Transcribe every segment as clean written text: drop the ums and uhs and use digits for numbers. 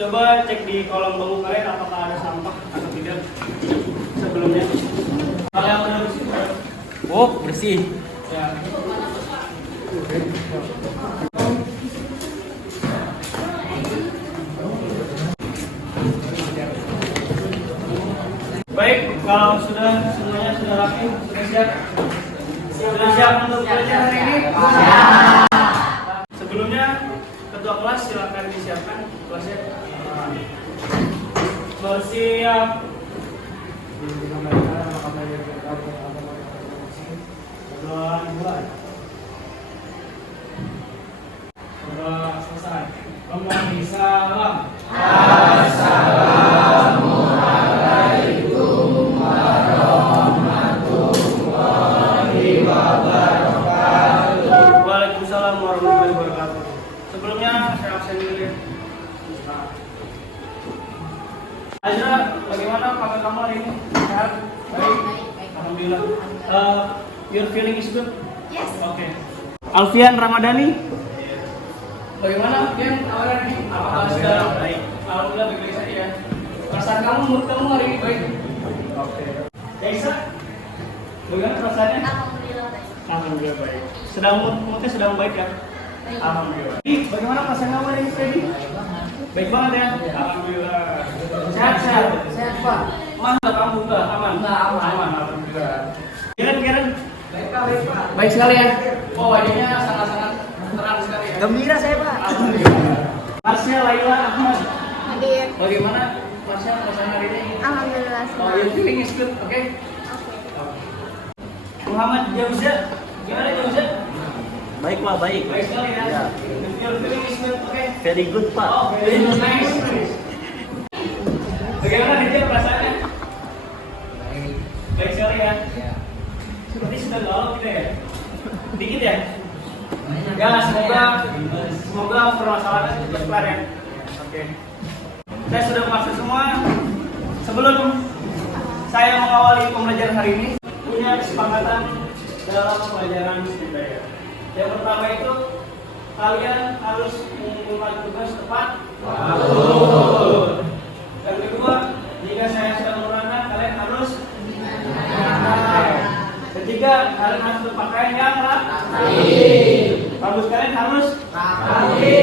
Coba cek di kolom bau kalian apakah ada sampah atau tidak sebelumnya. Kalian udah bersih? Oh, bersih. Ya. Baik, kalau semuanya sudah rapi, sudah siap. Sudah siap untuk belajar hari ini? Sebelumnya, ketua kelas silakan disiapkan kelasnya. Bersiap. Sudah selesai. Kembali salam. Waalaikumsalam warahmatullahi wabarakatuh. Sebelumnya saya absen dulu ya. Azra, bagaimana kabar kamu hari ini? Sehat? Baik? Alhamdulillah. Your feeling is good? Yes. Oke. Alfian Ramadhani. Bagaimana Alfian awalnya ini? Apakah sudah baik? Alhamdulillah baik-baik saja ya. Perasaan kamu, mood kamu hari ini baik? Oke. Yaisa, bagaimana perasaannya? Alhamdulillah baik. Alhamdulillah baik. Moodnya sedang baik ya? Baik. Alhamdulillah. Bagaimana perasaan kamu hari ini, Freddy? Baik banget ya? Alhamdulillah. Sehat. Sehat Pak. Mantap, kamu enggak aman? Aman, alhamdulillah. Keren. Baik sekali ya. Oh, wajahnya sangat-sangat terang sekali ya. Gembira saya, Pak. Alhamdulillah. Marsha Laila Ahmad. Hadir. Bagaimana Marsha perasaan hari ini? Alhamdulillah. Oh, your feeling is good, oke? Muhammad Jauza. Gimana Jauza? Baik, Pak, baik. Baik sekali ya. Ya. Your feeling is good, oke? Very good, Pak. Oh, very nice. Bagaimana dia perasaannya? Baik sekali ya. Seperti sudah galau gitu ya. Dikit ya. Ya, semoga permasalahannya cepat kelar ya. Oke. Saya sudah maksud semua. Sebelum saya mengawali pembelajaran hari ini, punya kesepakatan dalam pembelajaran budaya. Yang pertama itu kalian harus mengumpulkan tugas tepat. Yang kedua, jika saya sudah menerangkan, kalian harus mendengar. Ketiga, kalian harus berpakaian yang rapi. Rambut kalian harus rapi.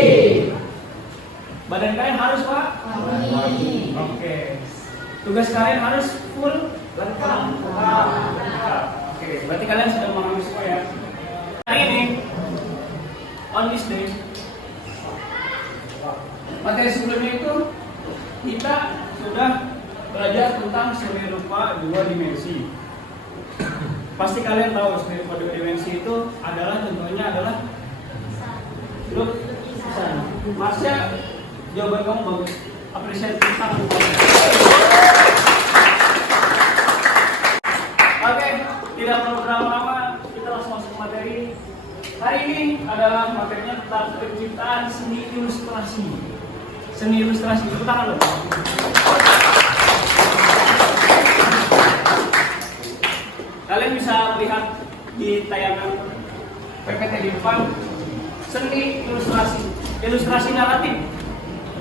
Badan kalian harus rapi. Oke. Tugas kalian harus full lengkap. Oke. Berarti kalian sudah memahami semua ya. Hari ini, on this day, materi sebelumnya itu kita sudah belajar tentang seni rupa dua dimensi. Pasti kalian tahu seni rupa dua dimensi itu adalah lukisan. Marsha, jawaban kamu bagus. Apresiasi tentang Oke, tidak perlu berlama-lama, kita langsung masuk ke materi. Hari ini adalah materinya tentang penciptaan seni ilustrasi. Seni ilustrasi, tepuk tangan loh. Kalian bisa lihat di tayangan PPT di depan, seni ilustrasi, ilustrasi naratif.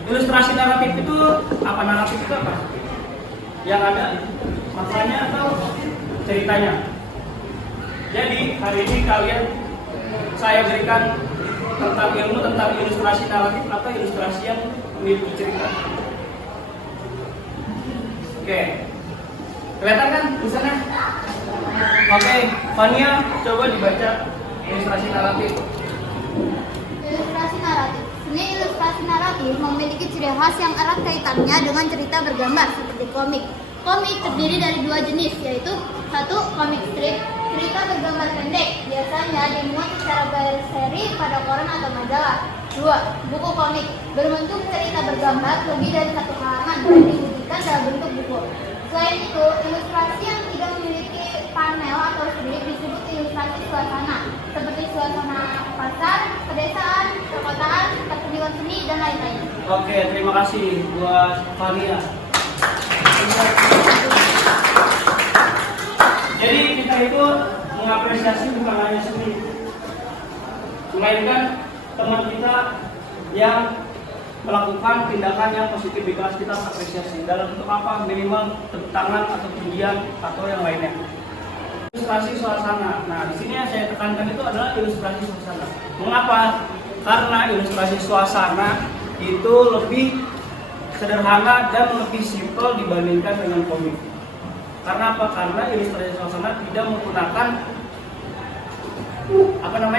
Ilustrasi naratif itu apa? Naratif itu apa? Yang ada maknanya atau ceritanya. Jadi hari ini saya berikan tentang ilmu tentang ilustrasi naratif atau ilustrasi yang memiliki cerita. Oke, kelihatan kan tulisannya? Oke, Fania, coba dibaca ilustrasi naratif. Ilustrasi naratif. Seni ilustrasi naratif memiliki ciri khas yang erat kaitannya dengan cerita bergambar seperti komik. Komik terdiri dari dua jenis, yaitu satu, komik strip, cerita bergambar pendek, biasanya dimuat secara berseri pada koran atau majalah. Dua, buku komik, berbentuk cerita bergambar lebih dari satu halaman dan diwujudkan dalam bentuk buku. Selain itu, ilustrasi yang tidak memiliki panel atau strip disebut ilustrasi suasana, seperti suasana pasar, pedesaan, perkotaan, pertunjukan seni, dan lain-lain. Oke, terima kasih buat Fania. Jadi kita itu mengapresiasi bukan hanya seni. melainkan teman kita yang melakukan tindakan yang positif di kelas kita apresiasi. Dalam bentuk apa? Minimal tepuk tangan atau pujian atau yang lainnya. Ilustrasi suasana. Nah, di sini yang saya tekankan itu adalah ilustrasi suasana. Mengapa? Karena ilustrasi suasana itu lebih sederhana dan lebih simpel dibandingkan dengan komik. Karena apa? Karena ilustrasi suasana tidak menggunakan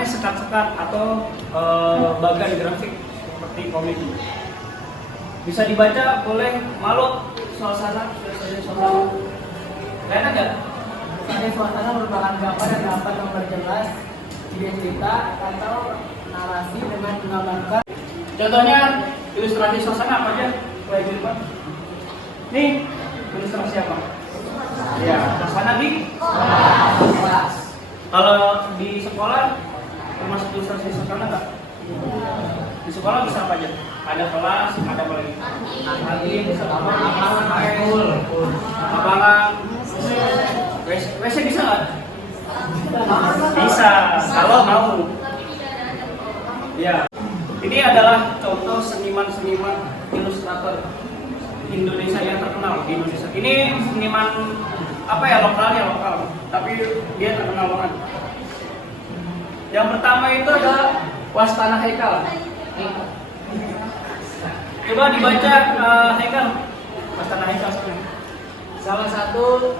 sekat-sekat atau bagan grafik seperti komik. Bisa dibaca oleh Maluk suasana, ilustrasi suasana. Kalian ada? Ilustrasi suasana merupakan gambar yang dapat memperjelas ide cerita atau narasi dengan menggambarkan. Contohnya ilustrasi suasana apa aja? Nih, ilustrasi apa? Ya, suasana di Kelas. kalau di sekolah termasuk ilustrasi suasana nggak? Di sekolah bisa apa aja? Ada kelas, ada apa lagi? Lapangan, WC bisa nggak? Bisa, kalau mau. Ya, ini adalah contoh seniman-seniman ilustrator Indonesia yang terkenal di Indonesia. Ini seniman lokal, tapi dia terkenal banget. Yang pertama itu adalah Wastana Haikal. Coba dibaca Haikal. Wastana Haikal. Salah satu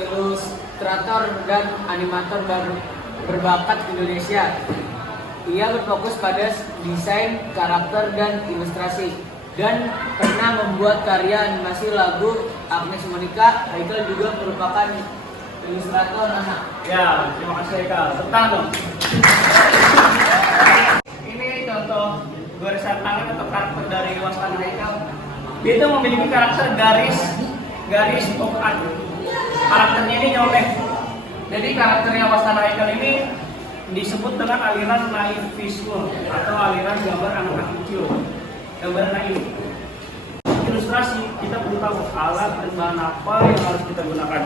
ilustrator dan animator berbakat Indonesia. Ia berfokus pada desain, karakter, dan ilustrasi, dan pernah membuat karya animasi lagu Agnes Monica. Haikal juga merupakan ilustrator anak. Ya, terima kasih Haikal. Tepuk dong. Ini contoh garisan tangan atau karakter dari Wastana Haikal. Dia itu memiliki karakter garis okat. Karakternya ini nyoleh. Jadi karakternya Wastana Haikal ini disebut dengan aliran naivisme atau aliran gambar anak kecil, gambar naif. Ilustrasi kita perlu tahu alat dan bahan apa yang harus kita gunakan.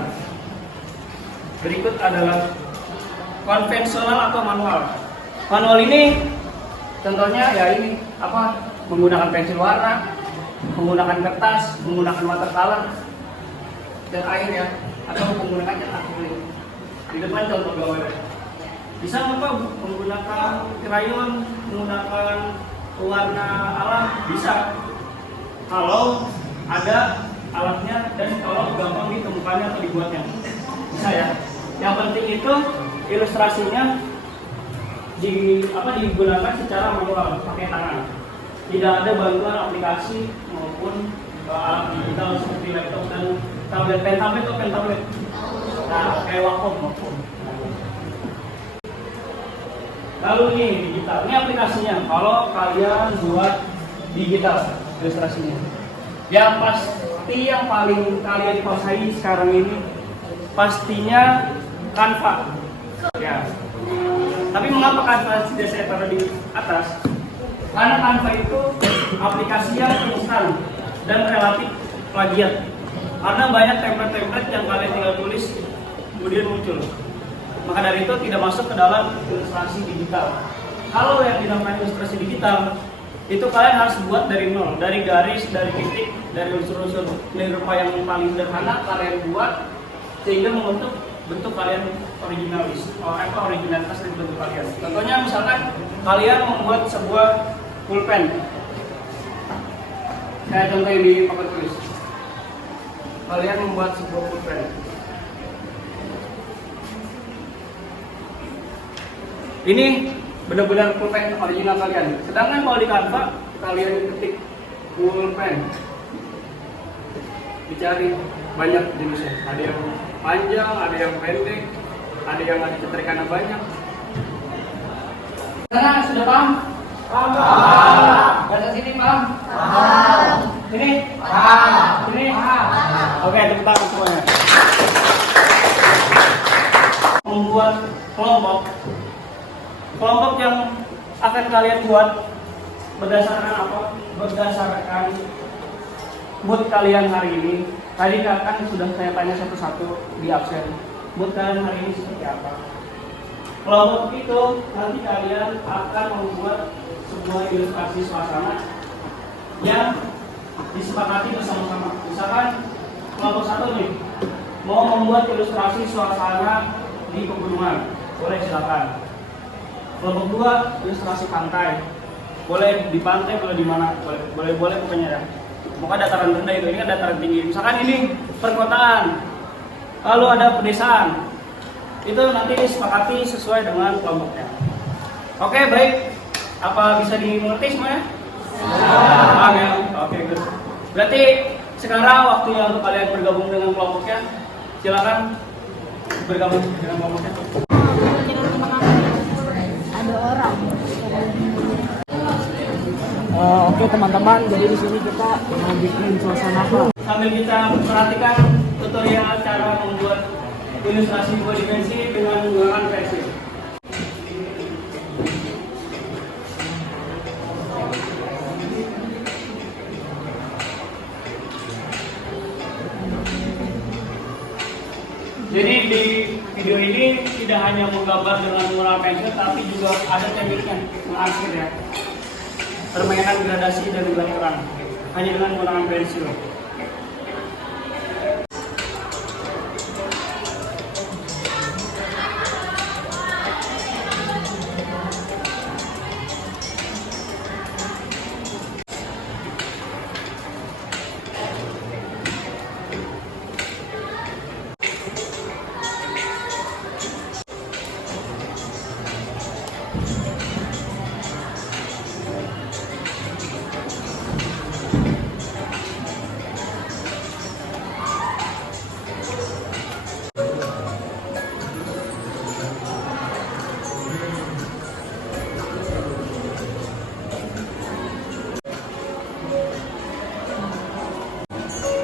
Berikut adalah konvensional atau manual. Manual ini contohnya ya ini menggunakan pensil warna, menggunakan kertas, menggunakan watercolor dan air ya, atau menggunakan cat akrilik. Di depan contoh gambarnya. Bisa menggunakan krayon, menggunakan warna alam, bisa. Kalau ada alatnya dan kalau gampang ditemukannya atau dibuatnya, bisa ya. Yang penting itu ilustrasinya digunakan secara manual, pakai tangan. Tidak ada bantuan aplikasi maupun alat digital seperti laptop dan tablet, pen tablet. Nah, kayak Wacom. Lalu ini digital, ini aplikasinya. Kalau kalian buat digital ilustrasinya, yang pasti yang paling kalian kuasai sekarang ini pastinya Canva. Ya. Tapi mengapa Canva tidak saya taruh di atas? Karena Canva itu aplikasi yang instan dan relatif plagiat. Karena banyak template-template yang kalian tinggal tulis kemudian muncul. Maka dari itu tidak masuk ke dalam ilustrasi digital. Kalau yang dinamakan ilustrasi digital, itu kalian harus buat dari nol, dari garis, dari titik, dari unsur-unsur rupa yang paling sederhana kalian buat sehingga membentuk bentuk kalian originalitas dari bentuk kalian. Contohnya misalkan kalian membuat sebuah pulpen. Saya contohin di papan tulis. Kalian membuat sebuah pulpen. Ini benar-benar pulpen original kalian. Sedangkan kalau di Canva kalian ketik pulpen, dicari banyak jenisnya. Ada yang panjang, ada yang pendek, ada yang ada keterikannya banyak. Sana sudah paham? Paham. Bahasa sini paham? Paham. Ini? Paham. Ini? Paham. Oke, tepuk tangan semuanya. Membuat kelompok yang akan kalian buat berdasarkan apa? Berdasarkan mood kalian hari ini. Tadi kan sudah saya tanya satu-satu di absen. Mood kalian hari ini seperti apa? Kelompok itu nanti kalian akan membuat sebuah ilustrasi suasana yang disepakati bersama-sama. Misalkan kelompok satu nih mau membuat ilustrasi suasana di pegunungan, boleh silakan. Kelompok dua ilustrasi pantai, boleh di pantai, boleh di mana, boleh pokoknya ya. Pokoknya dataran rendah itu, ini kan dataran tinggi. Misalkan ini perkotaan, lalu ada pedesaan, itu nanti disepakati sesuai dengan kelompoknya. Oke, baik. Apa bisa dimengerti semuanya? Paham ya? Oke, good. Berarti sekarang waktunya untuk kalian bergabung dengan kelompoknya. Silakan bergabung dengan kelompoknya. Ada orang. Oke teman-teman, jadi di sini kita mau bikin suasana Sambil kita perhatikan tutorial cara membuat ilustrasi dua dimensi dengan menggunakan pensil. Jadi di video ini tidak hanya menggambar dengan menggunakan pensil, tapi juga ada tekniknya, mengarsir ya. Permainan gradasi dan garis terang hanya dengan menggunakan pensil.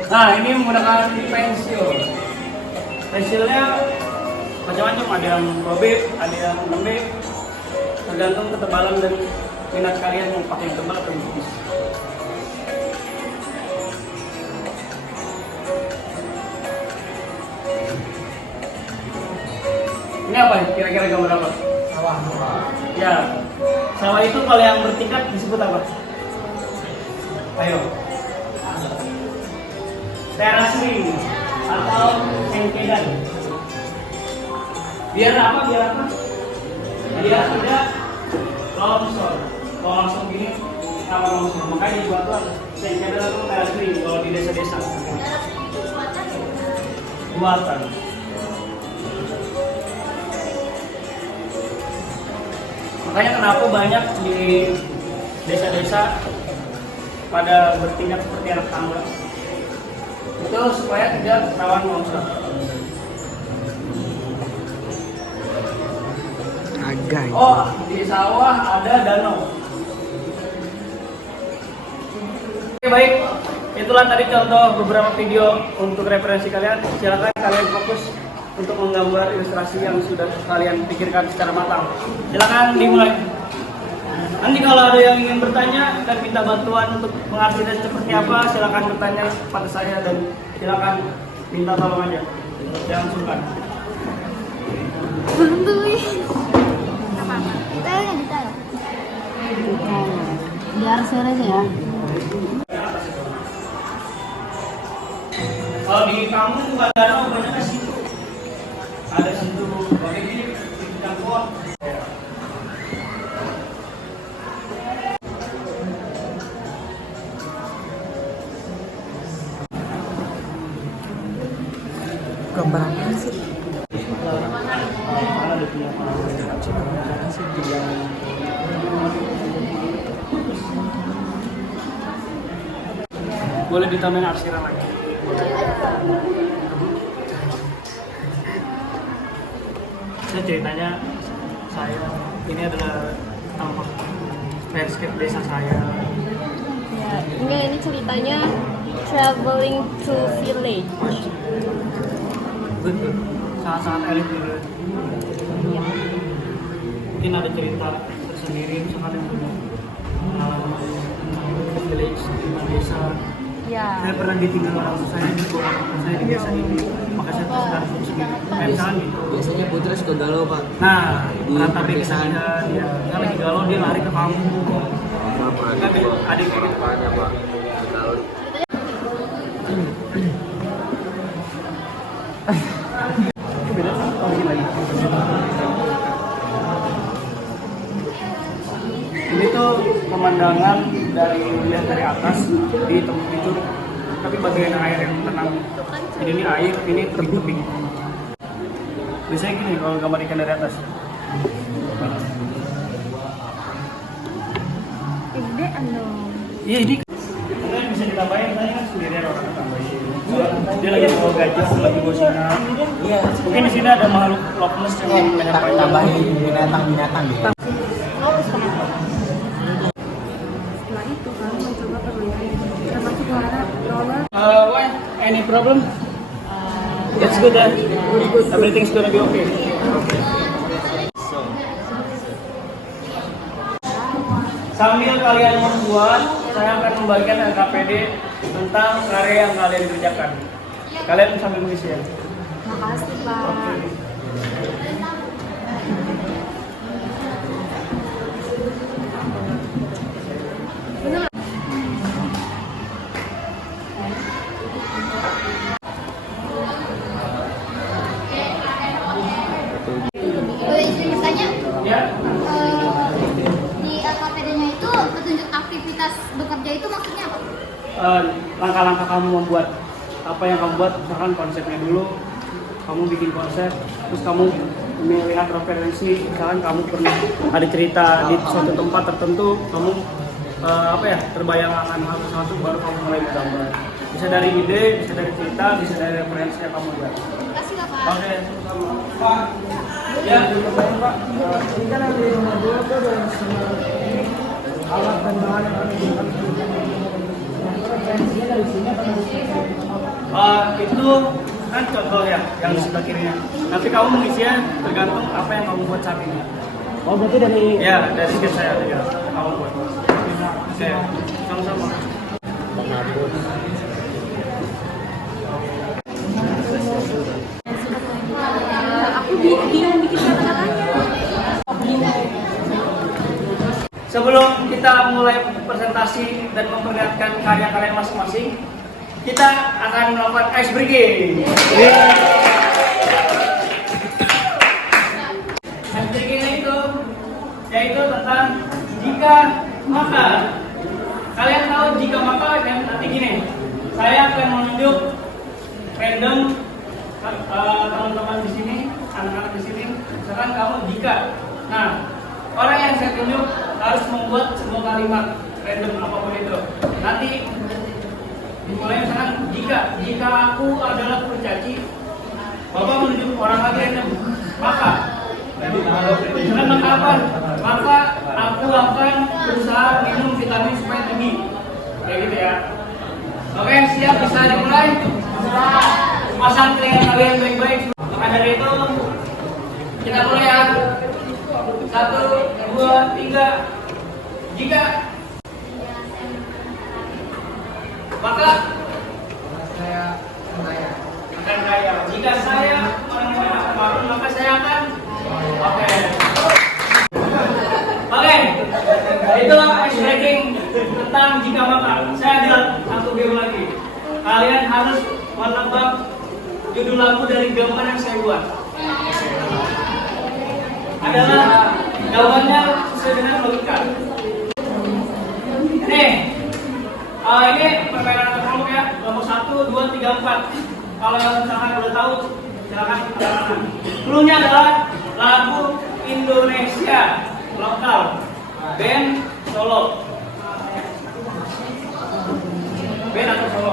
Nah, ini menggunakan pensil. Pensilnya macam-macam, ada yang robek, ada yang lembek, tergantung ketebalan dan minat kalian mau pakai yang tebal atau yang tipis. Ini apa? Kira-kira gambar apa? sawah. Ya, sawah itu kalau yang bertingkat disebut apa? Ayo. Terasing atau sengkedan. Biar apa? Biar tidak longsor. Kalau langsung gini sama longsor. Makanya dibuat tuh sengkedan atau terasing kalau di desa-desa. Buatan. Makanya kenapa banyak di desa-desa pada bertindak seperti anak tangga. Itu supaya tidak rawan longsor. Agak. Oh, di sawah ada danau. Oke, baik. Itulah tadi contoh beberapa video untuk referensi kalian. Silakan kalian fokus untuk menggambar ilustrasi yang sudah kalian pikirkan secara matang. Silakan dimulai. Nanti kalau ada yang ingin bertanya dan minta bantuan untuk mengarsirkan seperti apa, silakan bertanya pada saya dan silakan minta tolong aja. Jangan sungkan. Belum tuh. Apa? Detailnya detail. Biar sore aja ya. Kalau di kampung bukan danau, banyak ke situ. Ada situ pakai gini, yang kuat. Gambar apa sih? Boleh ditambahin arsiran lagi. Saya ceritanya, ini adalah tampak landscape desa saya. Ya, ini ceritanya traveling to village. Betul, sangat-sangat elit dulu. Ya. Mungkin ada cerita tersendiri, misalkan yang punya pengalaman village di desa, Ya. Saya pernah ditinggal orang tua saya di sekolah, saya di desa ini, maka saya terus langsung sendiri. Misalnya gitu. Biasanya Putra suka galau, Pak. Nah, Di meratapi perpisahan. kesedihan, dia lagi galau dia lari ke kamu. Tapi adik kayak gitu. Pak. Galau. Ini tuh pemandangan dari lihat dari atas di tempat itu, tapi bagian air yang tenang. Jadi ini air, ini tebing-tebing. Biasanya gini kalau gambar ikan dari atas. Gedean dong. Iya ini. Mungkin bisa ditambahin, saya kan sendirian orang tambahin. Dia lagi bawa gajah, lagi bawa singa. Iya. Mungkin di sini ada makhluk Loch Ness yang melihat panjang. Tambahin binatang-binatang gitu. Setelah itu kamu mencoba permainan termasuk wahana roller. Why? Any problem? That's good, eh? Everything's gonna be okay. Sambil kalian membuat, saya akan membagikan LKPD tentang karya yang kalian kerjakan. Kalian sambil mengisi ya. Makasih Pak. Boleh izin bertanya? Ya. Di LKPD-nya itu petunjuk aktivitas bekerja itu maksudnya apa? Langkah-langkah kamu membuat apa yang kamu buat, misalkan konsepnya dulu, kamu bikin konsep, terus kamu melihat referensi, misalkan kamu pernah ada cerita di suatu tempat tertentu, kamu terbayang akan hal sesuatu, baru kamu mulai menggambar. Bisa dari ide, bisa dari cerita, bisa dari referensi yang kamu buat. Terima kasih Bapak. Oke, sama-sama. Pak, ya, dicobain Pak. Ini kan ada di nomor 2 tuh ada semua alat dan bahan yang kami gunakan. Referensinya dari sini apa dari sini? Itu kan contoh ya, yang di sebelah kirinya. Nanti kamu mengisinya tergantung apa yang kamu buat saat ini. Oh, berarti dari... Ya, dari sketch saya, ya. Kamu buat. Oke, sama-sama. Aku bingung bikin kata-katanya. Sebelum kita mulai presentasi dan memperlihatkan karya kalian masing-masing, kita akan melakukan ice breaking. Ice breaking itu yaitu tentang jika maka. Kalian tahu jika maka kan nanti gini. Saya akan menunjuk random teman-teman di sini, anak-anak di sini. Misalkan kamu jika. Nah, orang yang saya tunjuk harus membuat sebuah kalimat random apapun itu. Nanti dimulai misalkan jika aku adalah kurcaci, Bapak menunjuk orang lagi random. Maka maka apa? Maka aku akan berusaha minum vitamin supaya tinggi. Kayak gitu ya. Oke, siap, bisa dimulai? Pasang telinga kalian baik-baik. Maka dari itu kita mulai ya. 1, 2, 3. Jika maka saya akan kaya. Jika saya orang yang akan bangun, maka saya akan oke. Itu ice breaking tentang jika maka. Saya ada satu game lagi. Kalian harus menebak judul lagu dari gambar yang saya buat. Adalah jawabannya sesuai dengan logika. Nih, ini permainan kelompok ya. Kelompok 1, 2, 3, 4. Kalau misalkan udah tahu, silakan tangan. Cluenya adalah lagu Indonesia lokal, band solo. Band atau solo?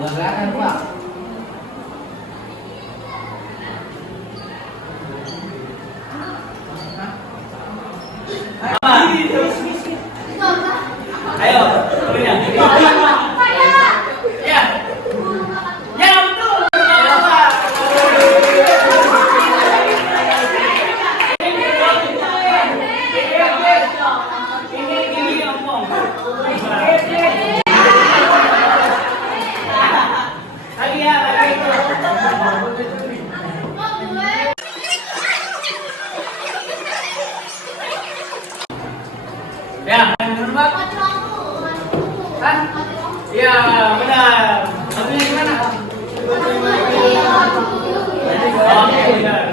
Silakan Pak. Ayo, punya. Ya. Ya, betul. Ini ngomong. Lagi ya, lagi itu. Ya, benar Pak. Hah? Iya, benar. Maksudnya gimana? Oke, benar.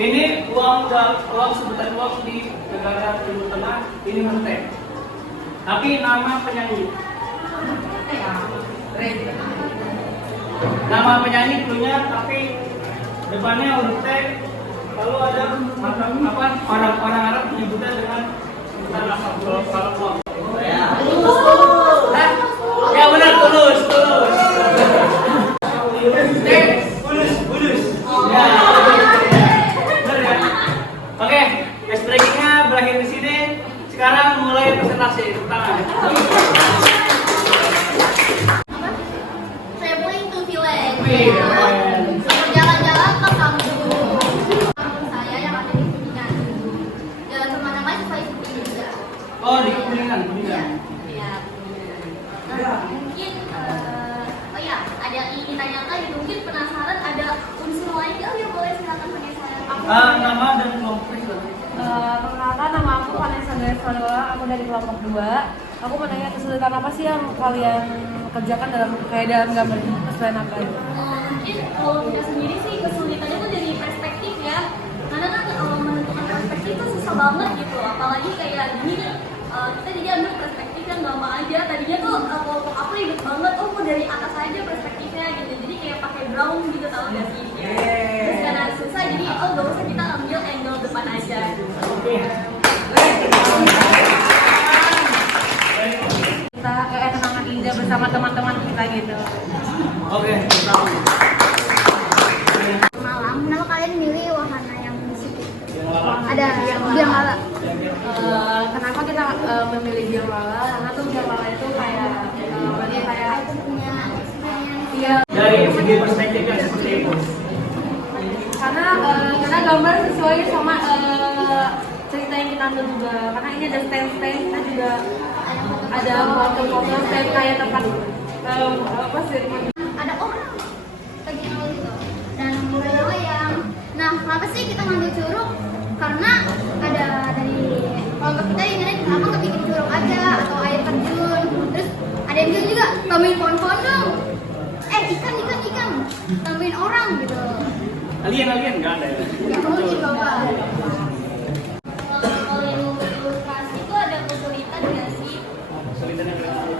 Ini uang sebutan uang di negara Timur Tengah ini mentek. Tapi nama penyanyi. Nama penyanyi punya tapi depannya huruf T. Lalu ada orang Arab menyebutnya dengan sebutan apa? Kalau uang. Ya benar, tulus. Bulus. Ya. Benar ya. Oke, ice breakingnya berakhir di sini. Sekarang mulai presentasi. Tangan. Traveling to village. Jalan-jalan ke kampung. Kampung saya yang ada di Kuningan. Jalan kemana-mana supaya seperti juga. Oh, di Kuningan. Iya. Nah, mungkin oh ya, ada yang ingin ditanyakan, mungkin penasaran ada unsur lain nggak yang boleh silakan pakai saya. Nama dan kelompok. Perkenalkan, nama aku Vanessa Gaesvadola, aku dari kelompok 2. Aku mau nanya kesulitan apa sih yang kalian kerjakan dalam gambar ini? Kesulitan apa? Mungkin kalau kita sendiri sih kesulitannya tuh dari perspektif ya. Karena kan menentukan perspektif tuh susah banget gitu. Apalagi kayak gini kita jadi ambil perspektif yang gampang aja. Tadinya tuh kelompok aku ribet banget. Oh mau dari atas aja perspektifnya gitu. Jadi kayak pakai brown gitu tau gak sih? Terus karena susah jadi gak usah kita ambil angle depan aja. Kita kenangan indah bersama teman-teman kita gitu. Oke. Malam, kenapa kalian milih wahana yang musik? Ada yang biang Kenapa kita memilih biola? Karena tuh biola itu kayak punya experience. iya, Dari segi perspektifnya seperti itu. karena gambar sesuai sama cerita yang kita ambil juga. Karena ini ada stand kita juga ada foto-foto stand kayak tempat apa sih? Ada orang lagi ngambil gitu dan berlayang. Nah, kenapa sih kita ngambil curug? Karena ada dari kelompok kita yang nyari kenapa nggak bikin curug aja atau air terjun. Terus ada yang bilang juga tambahin pohon-pohon dong. Ikan, tambahin orang gitu. Alien nggak ada ya? Ya mungkin bapak. Kalau ilustrasi itu ada kesulitan nggak sih? Kesulitannya berapa?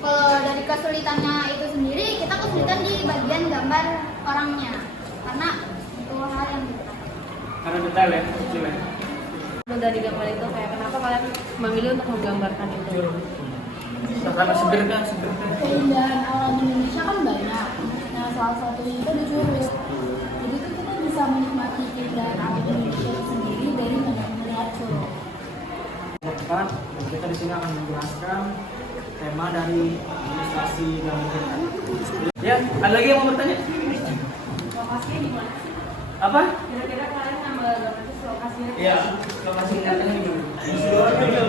Kalau dari kesulitannya itu sendiri, kita kesulitan di bagian gambar orangnya, karena itu hal yang Karena detail ya, kecil ya. Dari gambar itu kayak kenapa kalian memilih untuk menggambarkan itu? Karena sederhana. Keindahan alam Indonesia kan banyak. Nah, salah satunya itu ada curug. Jadi itu kita bisa menikmati keindahan alam Indonesia itu sendiri dari melihat curug. Tepat, kita di sini akan menjelaskan tema dari ilustrasi gambar kita. Ya, ada lagi yang mau bertanya? Lokasinya di mana? Apa? Kira-kira kalian nambah gambar itu lokasinya? Iya, lokasi nyatanya di mana? Di Sidoarjo.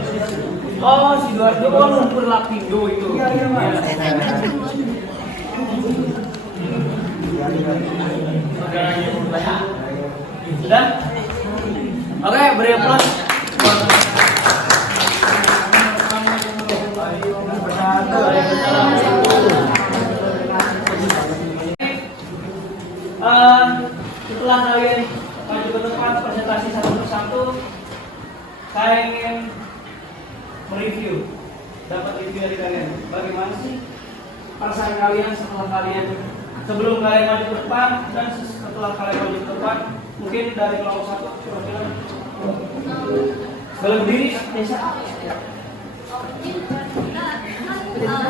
Oh, Sidoarjo, lumpur Lapindo itu. Iya. Sudah? Oke, beri aplaus. Setelah kalian maju ke depan presentasi satu persatu, saya ingin mereview, dapat review dari kalian. Bagaimana sih perasaan kalian sebelum kalian maju ke depan dan setelah kalian maju ke depan? Mungkin dari kelompok satu, coba bilang. Dalam diri, Desa.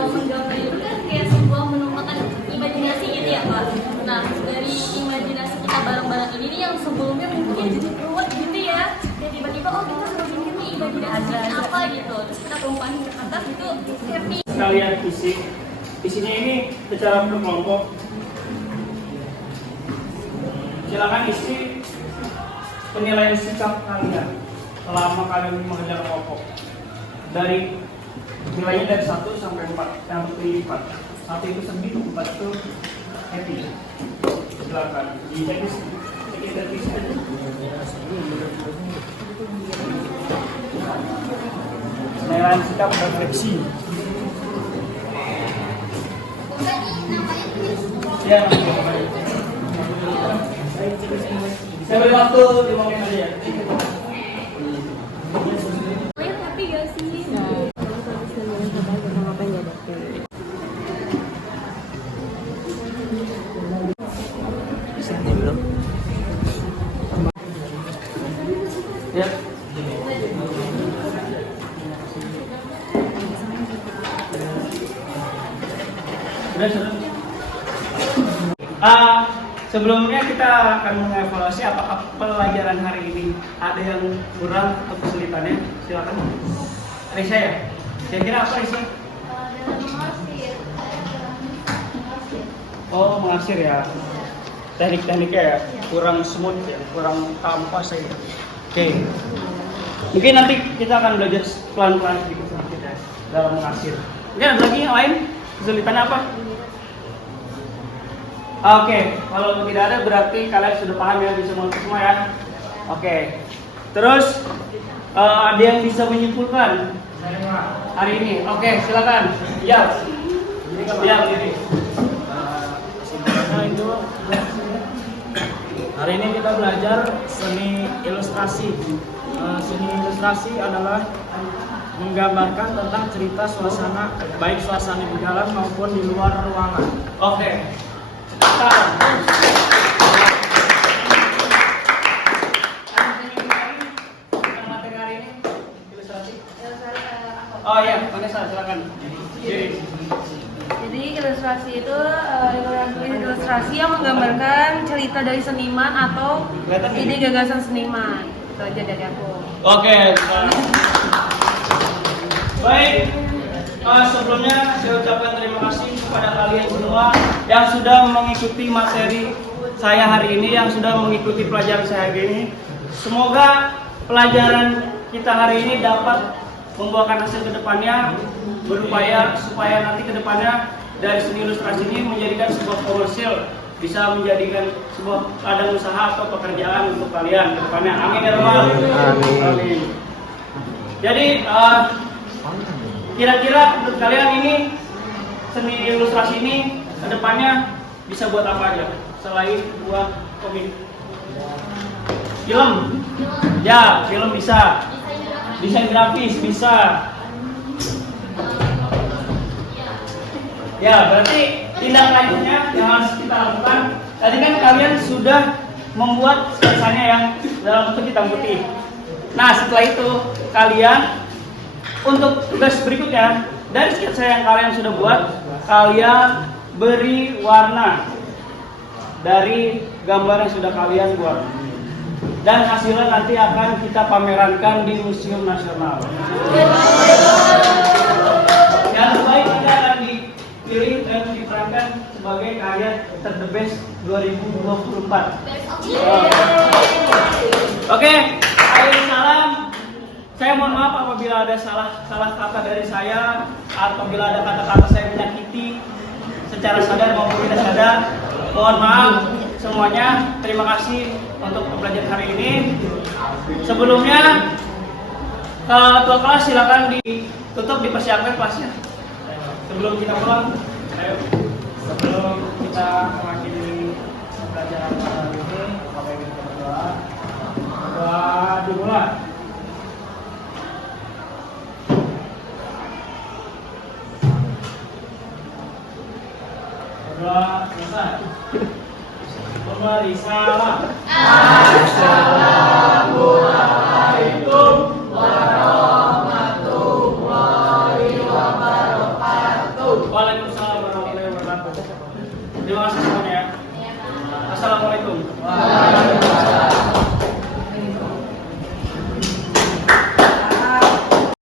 menggambar itu kan kayak sebuah menumpahkan imajinasi gitu ya Pak. Nah dari imajinasi kita bareng-bareng ini nih yang sebelumnya mungkin jadi ruwet gitu ya. Dan tiba-tiba oh kita harus bikin nih imajinasi apa gitu. Terus kita tumpahin ke kertas itu happy. Kalian isi. Isinya ini secara berkelompok. Silakan isi penilaian sikap kalian selama kalian mengerjakan kelompok. Dari nilainya dari 1 sampai 4, yang terpilih 4. 1 itu sedih, 4 itu happy. Silakan dicek dari sini. Penilaian sikap refleksi. Ya, saya beri waktu 5 menit aja ya. Happy gak sih? Ya. Sudah. Sebelumnya kita akan mengevaluasi apakah pelajaran hari ini ada yang kurang atau kesulitannya. Silakan. Risa ya. Kira-kira apa Risa? Dalam mengarsir. Oh, mengarsir ya. Teknik-tekniknya ya kurang smooth ya, kurang kampas ya. Oke. Mungkin nanti kita akan belajar pelan-pelan sedikit ya dalam mengarsir. Mungkin ada lagi yang lain? Kesulitannya apa? Oke, kalau tidak ada berarti kalian sudah paham ya di semua ya. Oke. Terus ada yang bisa menyimpulkan hari ini? Oke, silakan. Ya. Ya, berdiri. Nah itu hari ini kita belajar seni ilustrasi. Seni ilustrasi adalah menggambarkan tentang cerita suasana, baik suasana di dalam maupun di luar ruangan. Oke. Sekarang. Materi hari ini ilustrasi. Oh iya, Vanessa silakan. Jadi ilustrasi itu ilustrasi yang menggambarkan cerita dari seniman atau ide gagasan seniman. Itu aja dari aku. Oke. Baik. Sebelumnya saya ucapkan terima kasih kepada kalian semua yang sudah mengikuti materi saya hari ini, yang sudah mengikuti pelajaran saya hari ini. Semoga pelajaran kita hari ini dapat membuahkan hasil ke depannya, berupaya supaya nanti ke depannya dari seni ilustrasi ini menjadikan sebuah komersil, bisa menjadikan sebuah ladang usaha atau pekerjaan untuk kalian ke depannya. Amin ya Rabbal. Amin. Jadi kira-kira menurut kalian ini seni ilustrasi ini ke depannya bisa buat apa aja selain buat komik? Film? Ya, film bisa. Desain grafis bisa. Ya, berarti tindak lanjutnya yang harus kita lakukan. Tadi kan kalian sudah membuat sketsanya yang dalam bentuk hitam putih. Nah, setelah itu kalian untuk tugas berikutnya dari sketsa yang kalian sudah buat, kalian beri warna dari gambar yang sudah kalian buat. Dan hasilnya nanti akan kita pamerankan di Museum Nasional. Yang terbaik nanti akan dipilih dan diperankan sebagai karya The Best 2024. Oke, akhir salam. Saya mohon maaf apabila ada salah kata dari saya, apabila ada kata-kata saya menyakiti secara sadar maupun tidak sadar. Mohon maaf semuanya. Terima kasih untuk pembelajaran hari ini. Sebelumnya ketua kelas silakan ditutup, dipersiapkan kelasnya. Sebelum kita pulang, ayo. Sebelum kita mengakhiri pembelajaran hari ini, Bapak Ibu kita berdoa. Doa dimulai. Berdoa selesai. Memberi salam. Assalamualaikum warahmatullahi Waalaikumsalam warahmatullahi wabarakatuh. Terima kasih semuanya ya. Assalamualaikum.